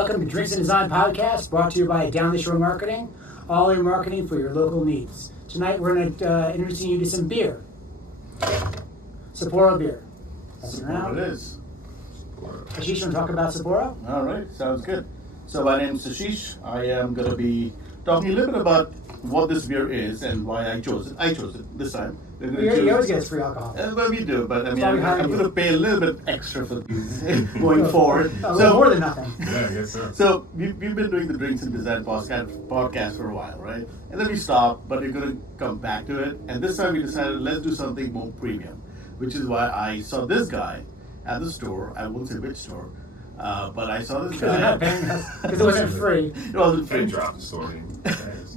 Welcome to Drinks and Design Podcast, brought to you by Down the Shore Marketing, all your marketing for your local needs. Tonight we're going to introduce you to some beer. Sapporo beer. Sapporo it is. Ashish, want to talk about Sapporo? All right, sounds good. So my name is Ashish. I am going to be talking a little bit about what this beer is and why I chose it. I chose it this time. You always get us free alcohol. Well, we do, but I mean, I'm going to pay a little bit extra for these going forward. A little more than nothing. Yeah, I guess so. So we've been doing the Drinks and Design podcast for a while, right? And then we stopped, but we're going to come back to it. And this time we decided, let's do something more premium, which is why I saw this guy at the store. I won't say which store, but I saw this guy. Because it wasn't free. It wasn't free. They dropped the story.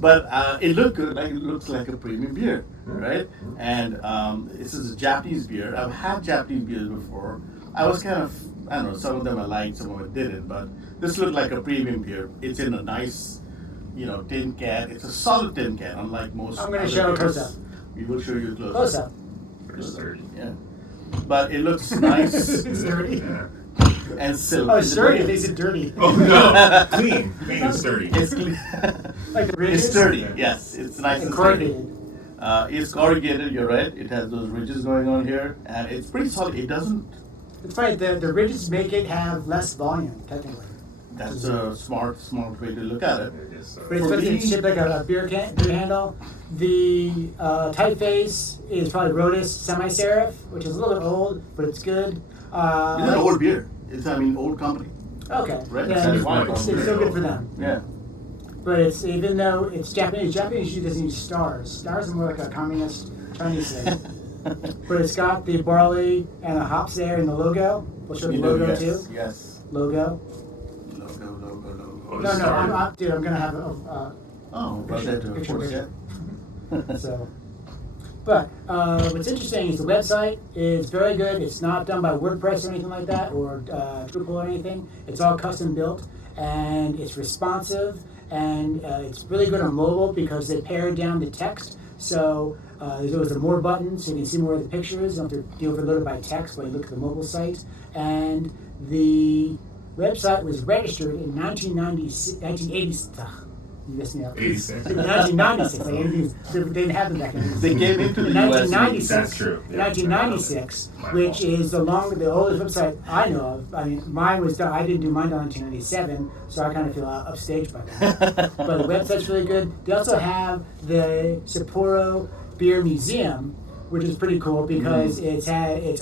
But it looked good. Like it looks like a premium beer, right? And this is a Japanese beer. I've had Japanese beers before. I was kind of, I don't know, some of them I liked, some of them I didn't. But this looked like a premium beer. It's in a nice, tin can. It's a solid tin can, unlike most. I'm going to show a close up. We will show you a Close up. Pretty sturdy. Yeah. But it looks nice. It's dirty. Yeah. And silky. Oh, it's dirty. They said dirty. Oh no, clean and sturdy. It's clean. Like the ridges? It's sturdy. Yes, it's nice and sturdy. Corrugated. It's corrugated, you're right. It has those ridges going on here, and it's pretty solid. It doesn't. It's funny, the ridges make it have less volume, technically. That's a smart way to look at it. I guess so. But it's shaped like a beer handle. The typeface is probably Rhodes semi-serif, which is a little bit old, but it's good. It's an old beer. It's, old company. Okay. Right? Yeah, It's it's still good for them. Yeah. But it's, even though it's Japanese usually doesn't use stars. Stars are more like a communist Chinese thing. But it's got the barley and the hops there in the logo. We'll show the logo yes, too. Yes. Logo. Logo. Oh, I'm gonna have But that of course, yeah. So, but what's interesting is the website is very good. It's not done by WordPress or anything like that, or Drupal or anything. It's all custom built, and it's responsive, and it's really good on mobile because they pared down the text. So there's always the more buttons, so you can see more of the pictures. You don't have to be overloaded by text when you look at the mobile site. And the website was registered in 1986. You messed me up. 86. 1996. They didn't have them back then. They came into the US. 1996. That's true. Yeah. 1996, My which fault. is the oldest website I know of. I mean, mine was done. I didn't do mine until 1997, so I kind of feel upstaged by that. But the website's really good. They also have the Sapporo Beer Museum, which is pretty cool because it's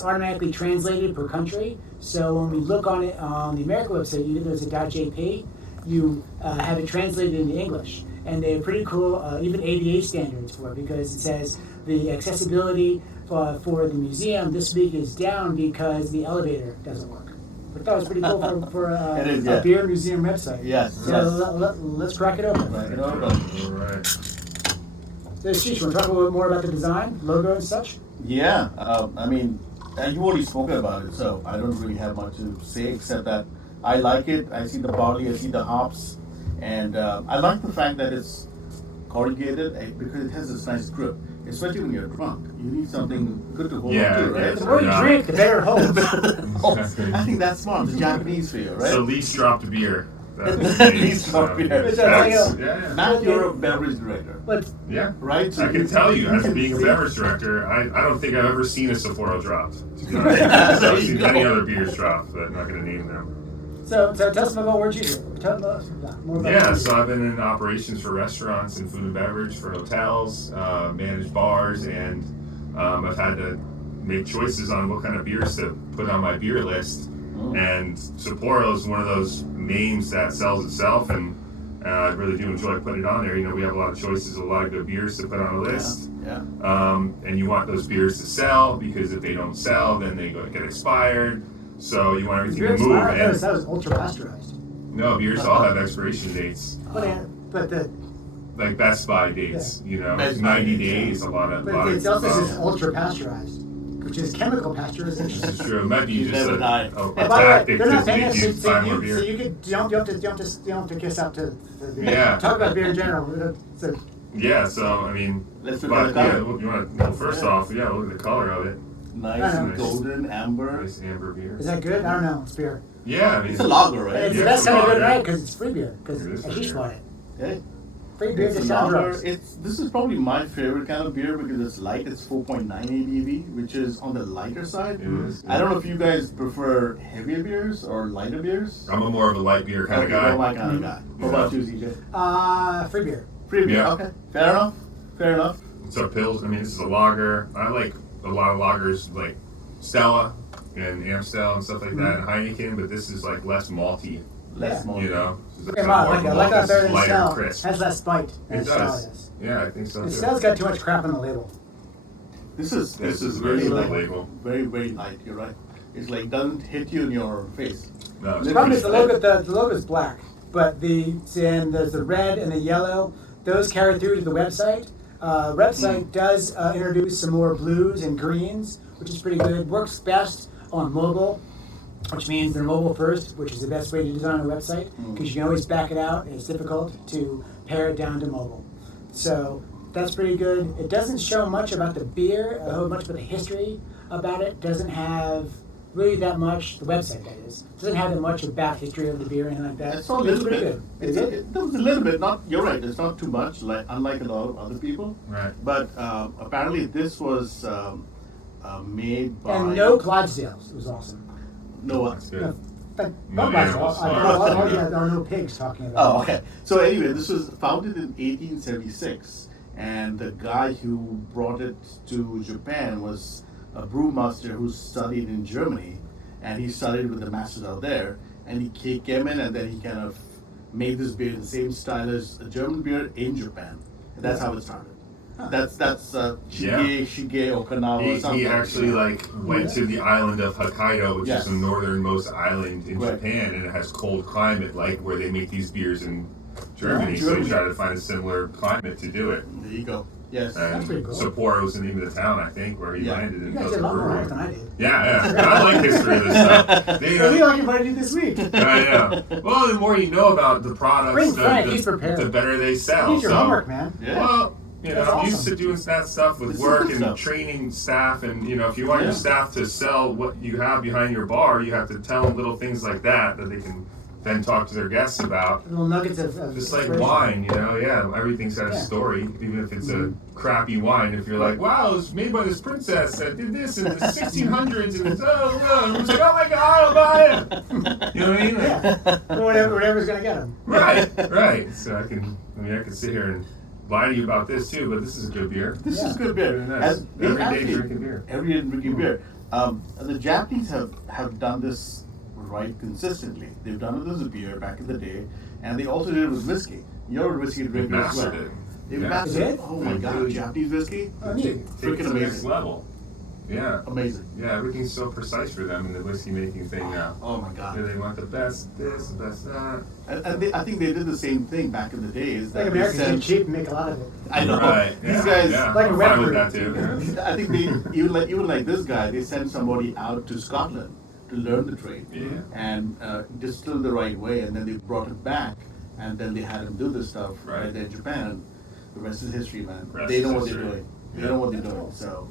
automatically translated per country. So when we look on it on the American website, even though it's a .jp, you have it translated into English. And they're pretty cool, even ADA standards for it, because it says the accessibility for the museum this week is down because the elevator doesn't work. But that was pretty cool for a beer museum website. Yes. So let's crack it open. Right, All right. So Ashish, want to talk a little bit more about the design, logo and such? Yeah, you already spoken about it, so I don't really have much to say except that I like it. I see the barley, I see the hops, and I like the fact that it's corrugated because it has this nice grip, especially when you're drunk. You need something good to hold on to, right? The more you drink, the better it holds. I think that's smart. The Japanese feel, right? So least dropped beer. Least dropped beer. Yeah. Matt, you're a beverage director, But Yeah. right? So I can tell you, as being a see- beverage director, I don't think I've ever seen a Sapporo dropped. To be honest. So I've seen many other beers dropped, but I'm not going to name them. so tell us about what you do. Tell us more about Yeah, what you so I've been in operations for restaurants and food and beverage, for hotels, managed bars, and I've had to make choices on what kind of beers to put on my beer list. And Sapporo is one of those names that sells itself, and I really do enjoy putting it on there. We have a lot of choices, a lot of good beers to put on a list. Yeah. And you want those beers to sell, because if they don't sell, then they get expired. So you want everything to move. And that was ultra pasteurized. no, beers all have expiration dates. But the Like Best Buy dates, Best Buy 90 dates, days, a lot of. it also says ultra pasteurized, which is chemical pasteurization. This is true. It might be You just never die. a And by the way, tactic they're not to paying make us, you so buy more you beer. don't have to kiss out to the Yeah. Talk about beer in general. Yeah, so I mean, Let's look at the color. first off, look at the color of it. Nice and Nice. golden amber. Nice amber beer. Is that good? I don't know. It's beer. Yeah, I mean, It's a lager, right? It's Yeah, the best it's a kind of good, lager. right? Because it's free beer. Because It is free Ashish beer. bought it. Okay. Free beer It's a discount lager. drugs. This is probably my favorite kind of beer because it's light. It's 4.9 ABV, which is on the lighter side. It is. I don't know if you guys prefer heavier beers or lighter beers. I'm a more of a light beer kind Okay, of you're guy. my kind of guy. What about you, CJ? Free beer. Free beer. Yeah. Okay. Fair enough. Fair enough. It's a pills. I mean, this is a lager. I like a lot of lagers like Stella and Amstel and stuff like that, and Heineken. But this is like less malty. Less Yeah. more. You know, so Okay, it's Mom, more like of a I like that malt better that's than lighter, Stella. crisp. Has less bite than It Stella does. does. Yeah, I think so And too. Stella's got too much crap on the label. This is This is really very light. label. Very very light. You're right. It's like doesn't hit you in your face. No, it's The problem is the pretty- logo. The logo is black, but there's the red and the yellow. Those carry through to the website. Website does introduce some more blues and greens, which is pretty good. Works best on mobile, which means they're mobile first, which is the best way to design a website because you can always back it out. And it's difficult to pare it down to mobile. So that's pretty good. It doesn't show much about the beer, much about the history about it. Doesn't have really that much. The website, that is, doesn't have that much about history of the beer or anything like that. It's a little pretty bit. good. It's a little bit. Not. You're right. It's not too much. Like unlike a lot of other people. Right. But apparently this was made by And no Clydesdales. It was awesome. no. That's good. But No Budweiser, animals. there are no pigs talking about Oh, it. okay. So anyway, this was founded in 1876, and the guy who brought it to Japan was a brewmaster who studied in Germany, and he studied with the masters out there, and he came in and then he kind of made this beer in the same style as a German beer in Japan, and that's how it started. That's Shige Okinawa. He something. actually like went to the island of Hokkaido, which Yes. is the northernmost island in Right. Japan, and it has cold climate, like where they make these beers in Germany. Yeah, So Germany. he tried to find a similar climate to do it. There you go. Yes. And pretty cool. Sapporo was the name of the town, I think, where he Yeah. landed You and guys built did a the lot more brewery. than I did. Yeah. I like history of this stuff. They, What do you like invited you this week? I know. Well, the more you know about the products, Bring Frank, he's the prepared. better they sell. Here's your So- homework, man. Yeah. Well, you know, That's I'm used awesome. to doing that stuff with This is work good and stuff. training staff, and you know, if you want Yeah. your staff to sell what you have behind your bar, you have to tell them little things like that they can then talk to their gusts about. Little nuggets of Just like inspiration. wine, you know, yeah, everything's got a Yeah. story, even if it's a crappy wine. If you're like, wow, it was made by this princess that did this in the 1600s, and it's everyone's like, oh my god, I'll buy it. You know what I mean? Like, Yeah. Whatever's gonna get them. right. So I can sit here and lie to you about this too, but this is a good beer. This Yeah. is good beer. Very nice. And they Everyday actually- drinking beer. Everyday drinking beer. The Japanese have done this right consistently. They've done it as a beer back in the day, and they also did it with whiskey. You're a whiskey They drinker as well. mastered it. They've Yeah. mastered They it. did? Oh my They god, really- Japanese whiskey? Oh, neat. Take it Freaking to the next amazing. level. Yeah. Amazing. Yeah, everything's so precise for them in the whiskey making thing now. Oh my Yeah, god. they want the best this, the best that. And I think they did the same thing back in the days. Like that they Americans get sent- cheap and make a lot of it. I know. Right. These yeah, guys, yeah. like a I'm wet fine with brew. that too. I think they even like this guy, they sent somebody out to Scotland to learn the trade Yeah. and distill the right way, and then they brought it back, and then they had him do this stuff Right. right there in Japan. The rest is history, man. Rest They know is what they're history. doing. They Yeah. know what they're That's doing. cool. So.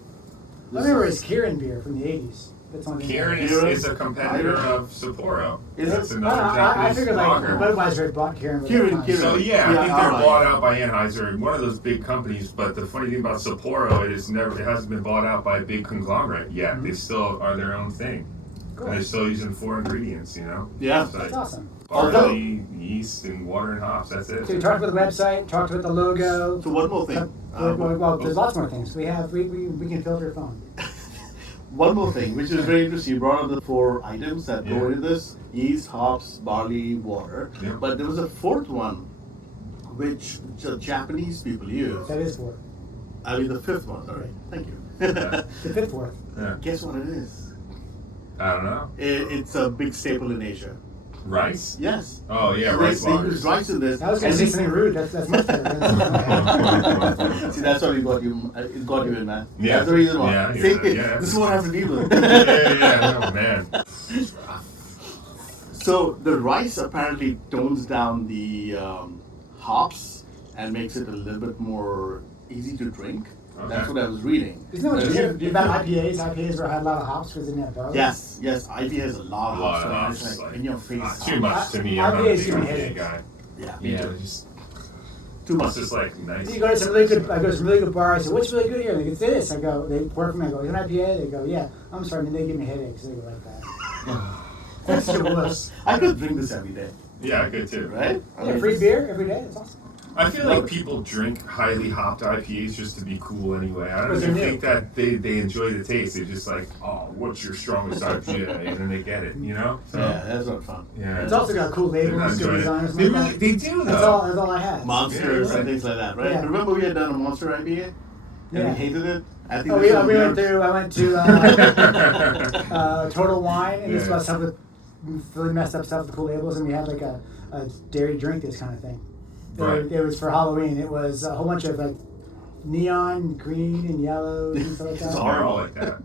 I remember his Kirin beer from the 80s. That's one thing. Kirin is a competitor of Sapporo. Is That's it? another I Japanese figured like lager. Budweiser had bought Kirin. Kirin. So yeah, I Yeah, think they're alright. bought out by Anheuser, one of those big companies. But the funny thing about Sapporo, it hasn't been bought out by a big conglomerate yet. Mm-hmm. They still are their own thing. Cool. And they're still using 4 ingredients, you know. Yeah. It's That's like awesome. barley, yeast, and water and hops. That's it. So you talked about the website, talked about the logo. So one more thing. Well, there's lots more things. We can filter your phone. One more thing, which is very interesting. You brought up the 4 items that go Yeah. into this: yeast, hops, barley, water. Yeah. But there was a 4th one, which the Japanese people use. That is fourth. I mean, the 5th one. Sorry. Thank you. Yeah. The fifth fourth. Yeah. Guess what it is? I don't know. It's a big staple in Asia. Rice? Yes. Oh yeah, They- rice they use lagers. rice in this. I was going to say And something rude. That's much better. See, that's what it got you. It got you in, man. Yeah. That's the reason why. Yeah, See, yeah. this is what I have to deal with. yeah. Oh man. So the rice apparently tones down the hops and makes it a little bit more easy to drink. Okay. That's what I was reading. Isn't that what you Do said about IPAs? IPAs were had a lot of hops because they didn't have barley. Yes, IPA has a lot of hops. hops, It's like, in your face. Too much to me. I'm not a IPAs big give me IPA headaches. guy. Yeah, Yeah, just too much. it's just like nice. You go to some really good. I go to some really good bars. I say, "What's really good here?" They go, "It's this." I go, "They pour for me." I go, "Is it an IPA?" They go, "Yeah." I'm sorry, and they give me headaches. They go like that. That's your wuss. I could drink this every day, Yeah, good too. right? I Yeah, mean, free beer every day. That's awesome. I feel like people drink highly hopped IPAs just to be cool anyway. I don't Because even they're think that they enjoy the taste. They're just like, oh, what's your strongest IPA? And then they get it, you know? So, Yeah, that's not fun. yeah. It's also got cool They're not labels, good enjoying designers. it. They, really, they do, That's though. all I had. Monsters Yeah, and things like that, right? Yeah. Remember we had done a Monster IPA? And Yeah. we hated it? I think Oh, this we was went yours. through. I went to Total Wine, and this Yeah. was some of the really messed up stuff with cool labels, and we had like a dairy drink, this kind of thing. Right. It was for Halloween. It was a whole bunch of like neon green and yellow and stuff like that. It's They're horrible. all like that.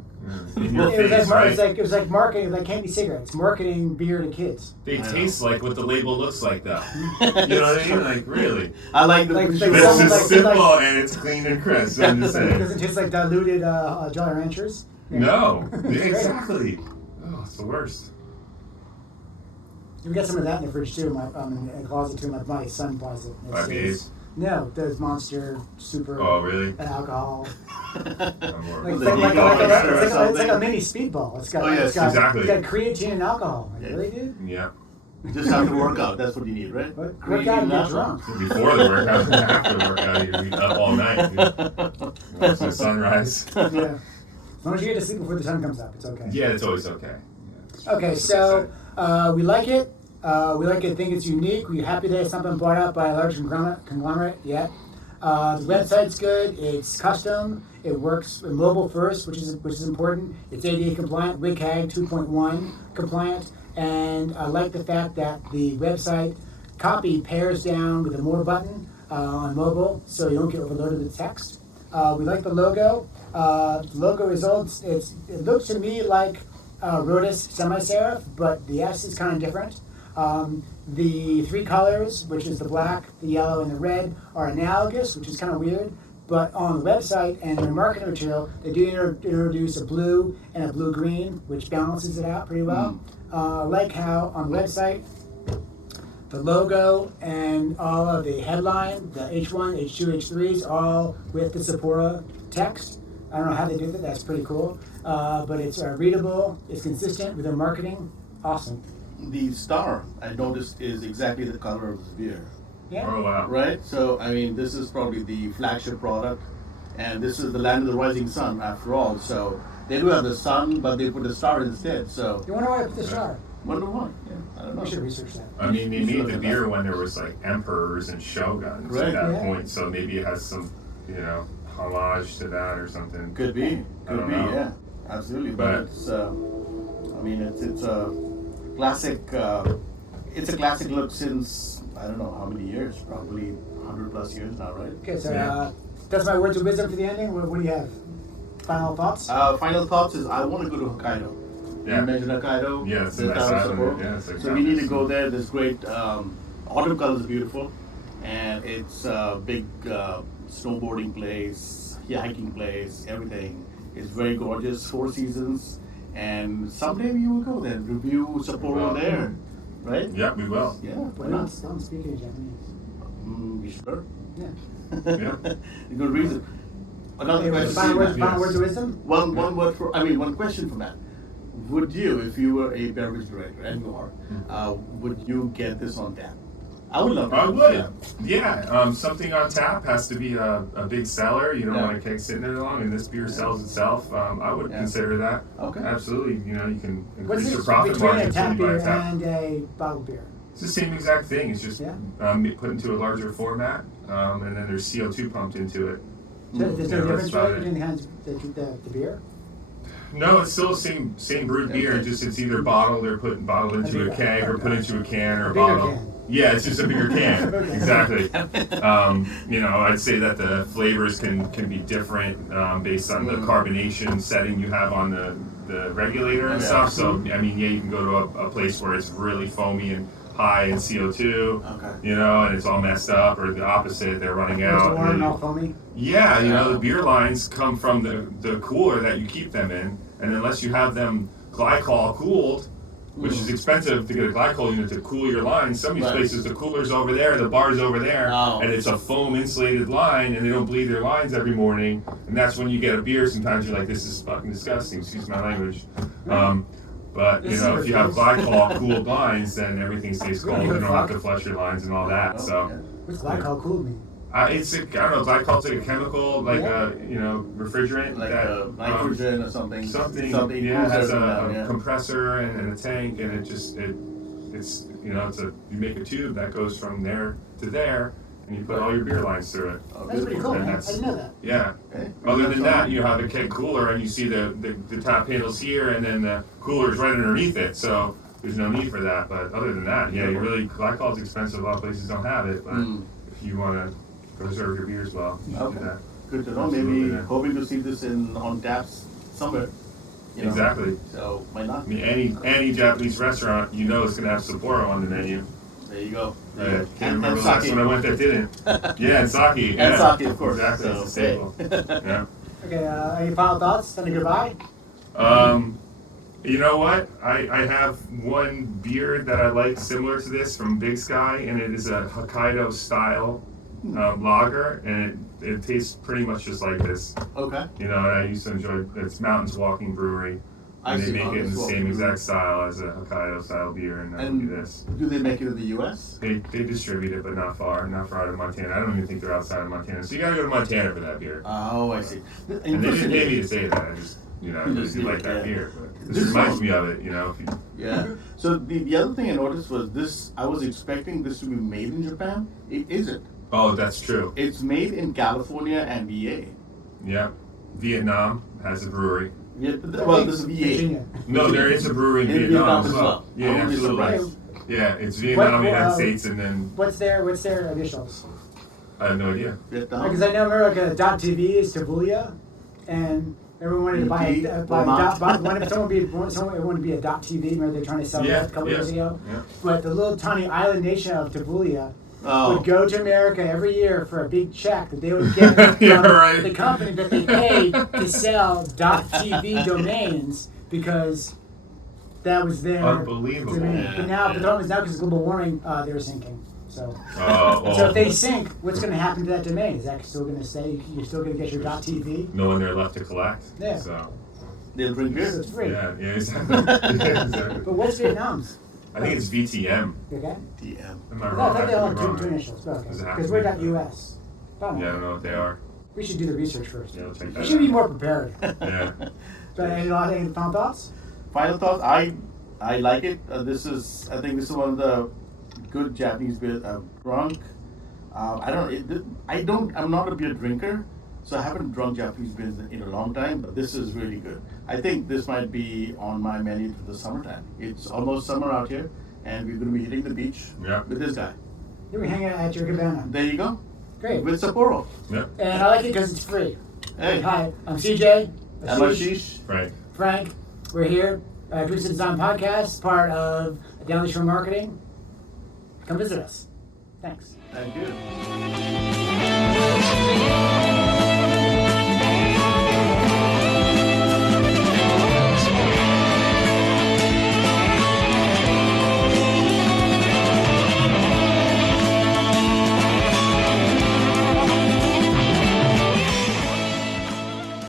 Yeah. In your It was face, like, right? it was like marketing, like candy cigarettes, marketing beer to kids. They I know. taste like what the label looks like, though. You know what I mean? Like, really. I like the Like- visual. like This sounds is like- simple and it's clean and crisp. I'm just It saying. doesn't taste like diluted Jolly Ranchers. Yeah. No. It's Yeah, great. exactly. Oh, it's the worst. We got some of that in the fridge too. In the closet too. My son buys it. IPAs? No, those Monster Super Oh, really? alcohol. I'm more- Like, Was like, it like, Eagle like, Extra or it's like a something? mini speedball. It's got, Oh, yes, it's got, exactly. It's got creatine and alcohol. Like, Yeah. really, dude? Yeah. You just have to work out. That's what you need, right? What? Creatine Work out and get and drunk. Before the workout and after the workout, you'd be up all night. Dude. Watch the sunrise. Yeah. As long as you get to sleep before the sun comes up, it's okay. Yeah, it's always okay. Yeah. Okay, so we like it. We like it. Think it's unique. We're happy that it's not been bought out by a large conglomerate yet. The website's good. It's custom. It works mobile first, which is important. It's ADA compliant, WCAG 2.1 compliant, and I like the fact that the website copy pairs down with a more button on mobile, so you don't get overloaded with text. We like the logo. The logo is old. It looks to me like Rhotus semi-serif, but the S is kind of different. The three colors, which is the black, the yellow, and the red, are analogous, which is kind of weird. But on the website and in the marketing material, they do introduce a blue and a blue-green, which balances it out pretty well. I like how on the website, the logo and all of the headline, the H1, H2, H3s, all with the Sapporo text. I don't know how they do that. That's pretty cool. But it's readable. It's consistent with their marketing. Awesome. The star, I noticed, is exactly the color of the beer, Yeah. Oh, wow. right? So, I mean, this is probably the flagship product, and this is the land of the rising sun, after all. So, they do have the sun, but they put the star instead. So, You wonder why I put the star? wonder why? Yeah, I don't know. We should research that. I mean, they You should made look the at beer that. when there was like emperors and shoguns Right. at that Yeah. point, so maybe it has some, homage to that or something. Could be, I don't could be, know. yeah, absolutely. But But- it's, I mean, it's a classic. It's a classic look since I don't know how many years, probably 100+ years now, right? Okay, so Yeah. that's my words of wisdom for the ending. What do you have? Final thoughts? Final thoughts is I want to go to Hokkaido. Yeah. You mentioned Hokkaido. Yeah, it's a the nice town of island. Sapporo. Yeah, it's like so we need to Japanese. go there. There's great autumn colors are beautiful, and it's a big snowboarding place, hiking place. Everything is very gorgeous. 4 seasons, and someday we will go there. Review Sapporo Well, there, right? Yeah, we will. Yeah, why Why not? not? Don't speak in Japanese. We sure. Yeah. Yeah. Good reason. Another Okay, question. final words of wisdom? One word for, one question for Matt. Would you, if you were a beverage director, and you are, would you get this on tap? I would love to. I would. Yeah, something on tap has to be a big seller. You don't Yeah. want a keg sitting there long, and this beer sells itself. I would Yeah. consider that. Okay. Absolutely. You can What's increase the your difference profit between a margins tap when you buy beer a tap. and a bottled beer? It's the same exact thing. It's just Yeah. put into a larger format, and then there's CO2 pumped into it. So there's Yeah, no that's difference about really it. between the kinds of the beer? No, it's still the same brewed beer. Okay. Just it's either bottled into a bigger- keg or put into a can or a bigger bottle. can. Yeah, it's just a bigger can. Okay. Exactly. I'd say that the flavors can be different based on the carbonation setting you have on the regulator and Yeah. stuff. So you can go to a place where it's really foamy and high in CO2, Okay. and it's all messed up, or the opposite, they're running Where's the out. water and all foamy? Yeah, the beer lines come from the cooler that you keep them in, and unless you have them glycol cooled, which is expensive to get a glycol unit to cool your lines. Some of these places, the cooler's over there, the bar's over there, and it's a foam insulated line, and they don't bleed their lines every morning. And that's when you get a beer. Sometimes you're like, this is fucking disgusting. Excuse my language. But if you have glycol cooled lines, then everything stays cold. You don't have to flush your lines and all that. So what's glycol cooled mean? It's I don't know. Glycol's like a chemical, like a refrigerant, like that nitrogen or something. Something it has a compressor and a tank, and it's you make a tube that goes from there to there, and you put all your beer lines through it. That's pretty cool, man. I didn't know that. Yeah. Okay. Other than that, you have a keg cooler, and you see the top handles here, and then the cooler's right underneath it. So there's no need for that. But other than that, glycol's expensive. A lot of places don't have it, but if you want to preserve your beers well, you should do that. Good to know. Maybe hoping to see this on taps somewhere. Exactly. So why not? I mean, any Japanese restaurant, it's going to have Sapporo on the menu. There you go. Can't remember the last one I went that didn't. Yeah, and sake. And sake, of course. Exactly, it's a staple. Yeah. Okay, any final thoughts? Then goodbye? You know what? I have one beer that I like similar to this from Big Sky, and it is a Hokkaido style lager, and it tastes pretty much just like this. Okay. And I used to enjoy it's Mountains Walking Brewery. And they make it in the same exact style as a Hokkaido style beer, and that would be this. Do they make it in the U.S.? They distribute it, but not far out of Montana. I don't even think they're outside of Montana. So you gotta go to Montana for that beer. Oh, I see. And they didn't pay me to say that. I just, I really do like that beer. But this reminds me of it, Yeah. So the other thing I noticed was this. I was expecting this to be made in Japan. It isn't. Oh, that's true. It's made in California and VA. Yeah. Vietnam has a brewery. Yeah, this is VA. No, there is a brewery in Vietnam as well. Yeah, absolutely. Right. Yeah, it's Vietnam, United States, and then... What's their initials? I have no idea. Because I know .TV is Tabulia, and everyone wanted to buy someone wanted to be a .TV. Remember they were trying to sell that a couple years ago? Yeah. But the little tiny island nation of Tabulia would go to America every year for a big check that they would get from the company that they paid to sell .TV domains, because that was their unbelievable. domain. But now the problem is now because of global warming, they're sinking. So, so if they sink, what's going to happen to that domain? Is that still going to stay? You're still going to get your .TV? No one there left to collect. Yeah. So they'll drink beer. So it's free. Yeah, exactly. Exactly. But what's Vietnam's? I think it's VTM. Okay. TM. Am I I wrong? think they all have wrong. two initials. Okay. Does it have Because to we're be? .US. Yeah, I don't know what they are. We should do the research first. Yeah, we'll check that We should be out. more prepared. Yeah. But any final thoughts? Final thoughts. I like it. I think this is one of the good Japanese beers I've drunk. I'm not a beer drinker, so I haven't drunk Japanese beers in a long time, but this is really good. I think this might be on my menu for the summertime. It's almost summer out here, and we're going to be hitting the beach with this guy. Here we hang out at your cabana. There you go. Great. With Sapporo. Yeah. And I like it because it's free. Hey. Hi, I'm CJ. I'm Ashish. Right. Frank. We're here. Drinks and Design Podcast, part of Downley Shore Marketing. Come visit us. Thanks. Thank you.